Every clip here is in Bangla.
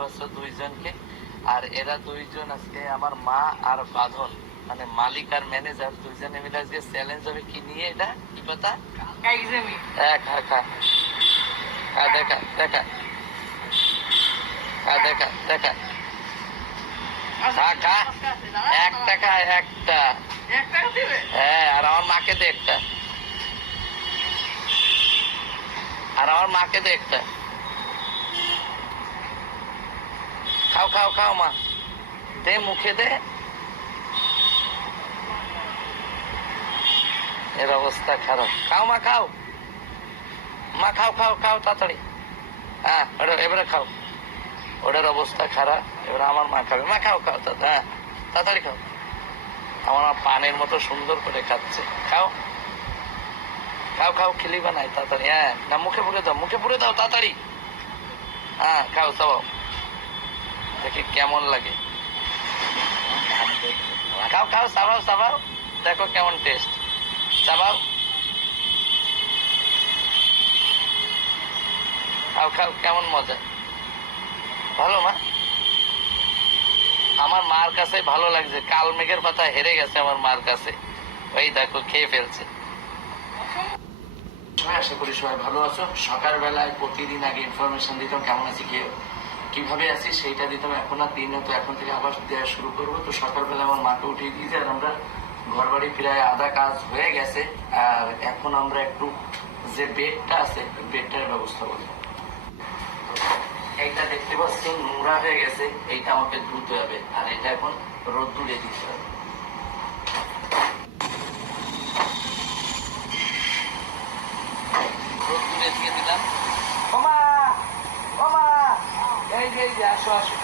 পারছ দুইজনকে। আর এরা দুইজন আজকে আমার মা আর বাঁধন। মানে মালিক আর ম্যানেজার দুইজনে মিলে আজকে চ্যালেঞ্জ হবে কি নিয়ে এটা? কি কথা? দেখা দেখা। দেখা দেখা। খা খা এক টাকা একটা। এক টাকা দিবে? হ্যাঁ আর আমার মাকে দে একটা। আর আমার মাকে দে একটা। খাও খাও খাও, মা। দে, মুখে দে। এর অবস্থা খারাপ। খাও, মা খাও। মা, খাও খাও খাও, তাড়াতাড়ি। হ্যাঁ ওটা, এবারে খাও। ওটার অবস্থা খারাপ। এবার আমার মা খাবে। মা, খাও খাও হ্যাঁ তাড়াতাড়ি খাও। আমার মা পানের মতো সুন্দর করে খাচ্ছে। খাও। খাও খাও, খিলি বানাই তাড়াতাড়ি। হ্যাঁ না, মুখে পুরে দাও, মুখে পুরে দাও, তাড়াতাড়ি। হ্যাঁ খাও চাবাও দেখি কেমন লাগে। খাও খাও চাবাও চাবাও দেখো কেমন টেস্ট চাবাও খাও খাও, কেমন মজা। ভালো, মা? আমার মার কাছে ভালো লাগছে। কাল মেঘের পাতা হেরে গেছে আমার মার কাছে। ওই দেখো, খেয়ে ফেলছে। আশা করি সবাই ভালো আছো। সকালবেলায় প্রতিদিন আগে ইনফরমেশন দিতাম, কেমন আছি কে কীভাবে আছি সেইটা দিতাম এখন আর দিন তো এখন থেকে আবার দেওয়া শুরু করব। তো সকালবেলা আমার মাকে উঠিয়ে দিয়েছে আর আমরা ঘর বাড়ি প্রায় আধা কাজ হয়ে গেছে। আর এখন আমরা একটু যে বেডটা আছে, বেডটার ব্যবস্থা করব। এইটা দেখতে পাচ্ছি নোংরা হয়ে গেছে। এইটা আমাকে ধুতে হবে। আর এটা এখন রোদ্দুরে দিতে হবে রোদ্দুরে দিয়ে দিলাম ওমা ওমা এই যে এই যে আসো আসো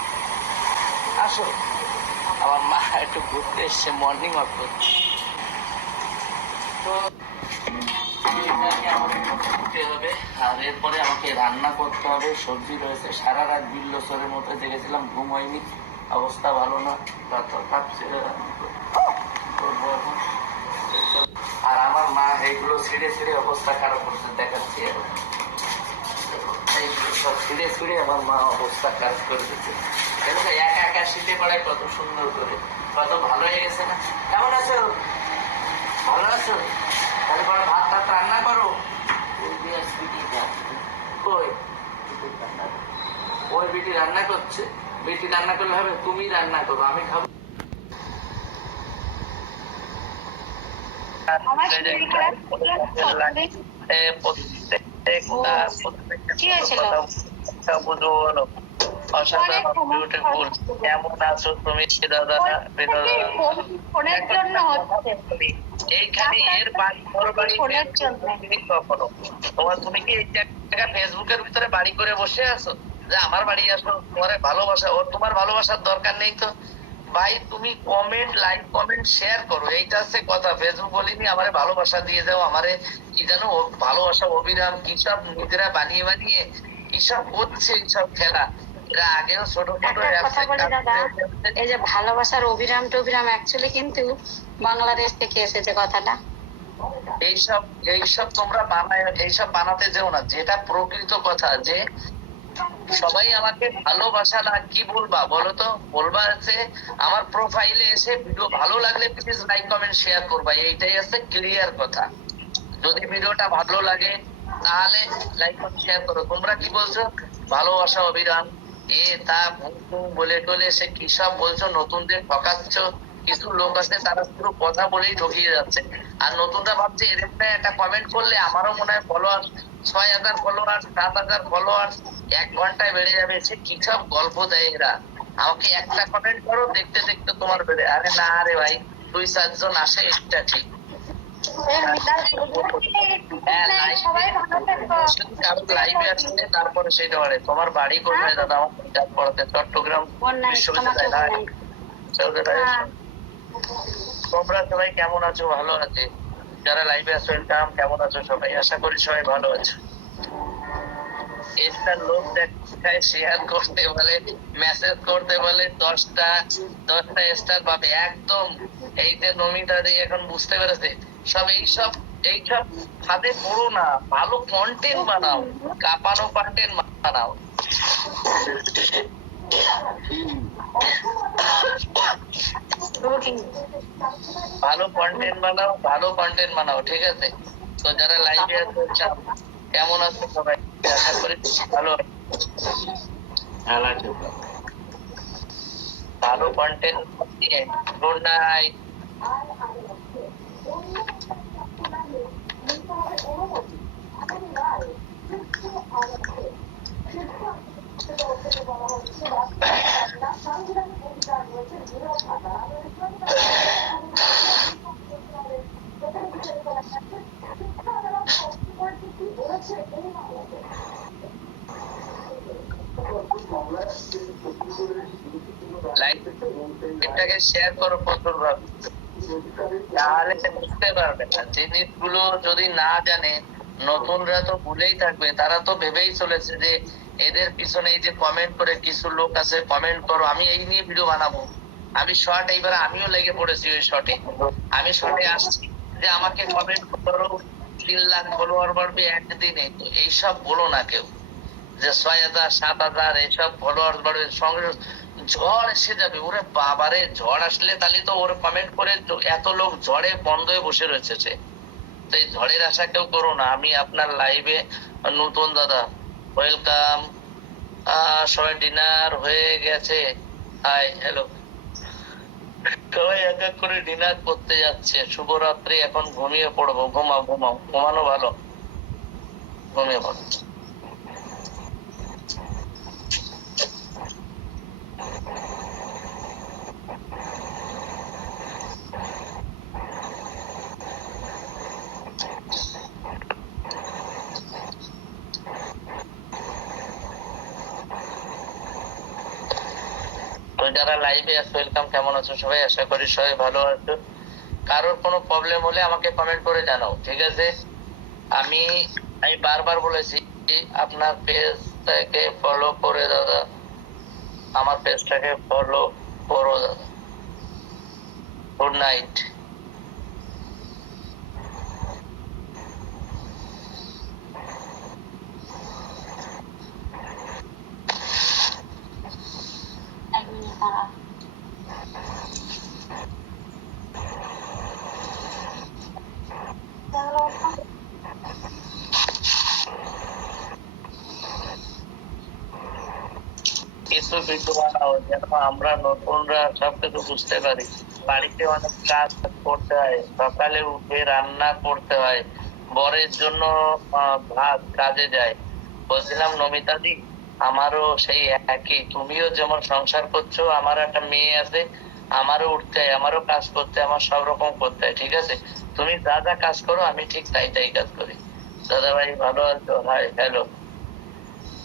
আসো আমার মা একটু ঘুরতে এসছে মর্নিং ওয়াক হবে। আর এরপরে আমাকে রান্না করতে হবে। সবজি রয়েছে। সারা রাত বিল্লসরের মতো জেগেছিলাম। ঘুম হয়নি। অবস্থা ভালো না। আর আমার মা এইগুলো ছিঁড়ে ছিঁড়ে অবস্থা খারাপ করছে। দেখাচ্ছি এখন সব ছিঁড়ে ছিঁড়ে আমার মা অবস্থা খারাপ করে দিচ্ছে দেখো একা একা শীতে পড়ায় কত সুন্দর করে। কত ভালো হয়ে গেছে না? কেমন আছো? ভালো আছো? তাহলে পরে ভাত টাত রান্না করো। ওই কই? ওই বেটি রান্না করছে। বেটি রান্না করলে হবে তুমি রান্না করো আমি খাব। আমার কি হয়েছিল? কথা বুঝব বলো। অসাধারণ বিউটিফুল কেমন আছো তুমি দাদা জন্য এইখানে এর বাড়ি ওর বাড়ি ফোনের জন্য। তুমি কখনো? তোমার তুমি কি এই জায়গা ফেসবুকের ভিতরে বাড়ি করে বসে আছো? যে আমার বাড়ি আসো তোমার ভালোবাসা ওর তোমার ভালোবাসার দরকার নেই তো। ভাই তুমি কমেন্ট লাইক কমেন্ট শেয়ার করো। এইটা হচ্ছে কথা। ফেসবুক বলিনি আমারে ভালোবাসা দিয়ে যাও আমারে কি জানো? ভালোবাসা অবিরাম কি সব নিজেরা বানিয়ে বানিয়ে কি সব করছে এইসব খেলা। এরা আগেও ছোট ছোট এই যে ভালোবাসার অবিরাম টবিরাম অ্যাকচুয়ালি কিন্তু বাংলাদেশ থেকে এসেছে কথাটা। এইসব এইসব তোমরা বানায় এইসব বানাতে যেও না। যেটা প্রকৃত কথা যে সবাই আমাকে ভালোবাসা না কি বলবা? বলো তো বলবা আছে আমার প্রোফাইলে এসে ভিডিও ভালো লাগলে প্লিজ লাইক কমেন্ট শেয়ার করবা। এইটাই আছে ক্লিয়ার কথা। যদি ভিডিওটা ভালো লাগে, তাহলে লাইক শেয়ার করো। তোমরা কি বলছো? ভালোবাসা অবিরাম এ, তা বলে টলে, সে কি সব বলছো? নতুনদের ঠকাচ্ছ? কিছু লোক আছে, তারা পুরো কথা বলেই ঠকিয়ে যাচ্ছে। আর নতুনরা ভাবছে এরকম একটা কমেন্ট করলে আমারও মনে হয় ফলোয়ার ছয় হাজার ফলোয়ার সাত হাজার ফলোয়ার এক ঘন্টায় বেড়ে যাবে। সে কি সব গল্প দেয় এরা? আমাকে একটা কমেন্ট করো, দেখতে দেখতে তোমার বেড়ে আরে না রে ভাই, দুই, চারজন আসে, এটা ঠিক। তারপরে তোমার বাড়ি দাদা আমার পড়াতে চট্টগ্রাম। তোমরা সবাই কেমন আছো ভালো আছে যারা লাইভে আছো কেমন আছো সবাই আশা করি সবাই ভালো আছো একটা লোক দেখায় শেয়ার করতে বলে মেসেজ করতে বলে দশটা দশটা স্টার পাবে একদম এই যে নমিতা এখন বুঝতে পেরেছে সব এইসব এইসব ফাঁদে পড়ো না ভালো কন্টেন্ট বানাও কাঁপানো কন্টেন্ট বানাও। ভালো কন্টেন্ট বানাও ভালো কন্টেন্ট বানাও ঠিক আছে? তো যারা লাইভে আছে কেমন আছে সবাই? আশা করি ভালো ভালো আছে। ভালো কন্টেন্ট গুড নাইট লাইক এটাকে শেয়ার করো ভাবে তাহলে সে বুঝতে পারবে না। জিনিসগুলো যদি না জানে, নতুনরা তো ভুলেই থাকবে। তারা তো ভেবেই চলেছে যে এদের পিছনে এই যে কমেন্ট করে কিছু লোক আছে কমেন্ট করো, আমি এই নিয়ে ভিডিও বানাবো। আমি শর্ট এইবার আমিও লেগে পড়েছি ওই শর্টে আমি শর্টে আসছি যে আমাকে কমেন্ট করো, তিন লাখ ফলোয়ার বাড়বে একদিনে। তো এইসব বলো না কেউ। যে ছয় হাজার, সাত হাজার, এইসব ফলোয়ার বাড়বে সঙ্গে ঝড় এসে যাবে। ওরে বাবারে, ঝড় আসলে তাহলে তো ওর কমেন্ট করে এত লোক ঝড়ে বন্ধ হয়ে বসে রয়েছে সে। তো এই ঝড়ের আশা কেউ করো না। আমি আপনার লাইভে নতুন দাদা ওয়েলকাম সবাই ডিনার হয়ে গেছে। হাই হ্যালো সবাই এক এক করে ডিনার করতে যাচ্ছে। শুভরাত্রি, এখন ঘুমিয়ে পড়ব। ঘুমাও ঘুমাও। ঘুমানো ভালো। ঘুমিয়ে পড়ো তো যারা লাইভে আছে ওয়েলকাম কেমন আছো সবাই? আশা করি সবাই ভালো আছো। কারোর কোনো প্রবলেম হলে আমাকে কমেন্ট করে জানাও, ঠিক আছে? আমি আমি বারবার বলেছি, আপনার পেজটাকে ফলো করে দাদা। আমার পেজটাকে ফলো করো দাদা। গুড নাইট কিছু ভিডিও বানাও, যেন আমরা নতুনরা সবকিছু বুঝতে পারি। বাড়িতে অনেক কাজ করতে হয়, সকালে উঠে রান্না করতে হয়, বরের জন্য ভাত কাজে যায়। বলছিলাম নমিতা দি আমারও সেই একই। তুমিও যেমন সংসার করছ, আমার একটা মেয়ে আছে, আমারও উঠতে হয়, আমারও কাজ করতে আমার সব রকম করতে হয়, ঠিক আছে? তুমি যা যা কাজ করো, আমি ঠিক তাই তাই কাজ করি। দাদা ভাই ভালো আছো? হাই হ্যালো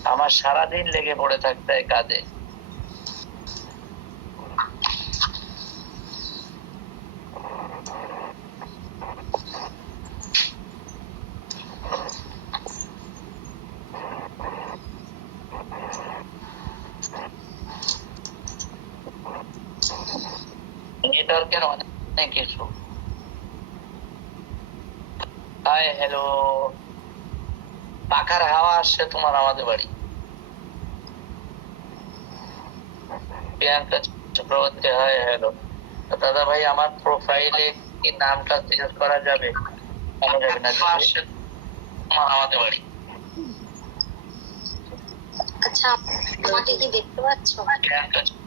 আমার সারাদিন লেগে পড়ে থাকতে হয় কাজে। নেটওয়ার্কের অনেক কিছু হাই হ্যালো পাখার হাওয়া আসছে তোমার আমাদের বাড়ি। প্রিয়াঙ্কা চক্রবর্তী হাই হ্যালো দাদা ভাই আমার প্রোফাইলে কি নামটা চেঞ্জ করা যাবে? না? আসছে। তোমার আমাদের বাড়ি। আচ্ছা আমাকে কি দেখতে পাচ্ছ? প্রিয়াঙ্কা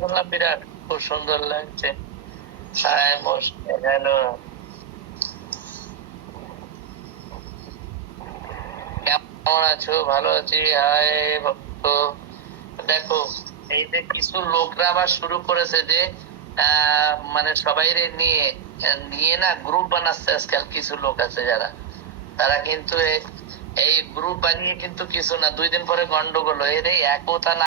শুনলাম বিরাট খুব সুন্দর লাগছে হ্যালো কেমন আছো? ভালো আছি? হাই ভক্ত। দেখো, এই যে কিছু লোকরা আবার শুরু করেছে যে মানে সবাই নিয়ে নিয়ে না গ্রুপ বানাচ্ছে আজকাল কিছু লোক আছে যারা। তারা কিন্তু এই গ্রুপ বানিয়ে কিন্তু কিছু না, দুই দিন পরে গন্ডগোল এর একতা না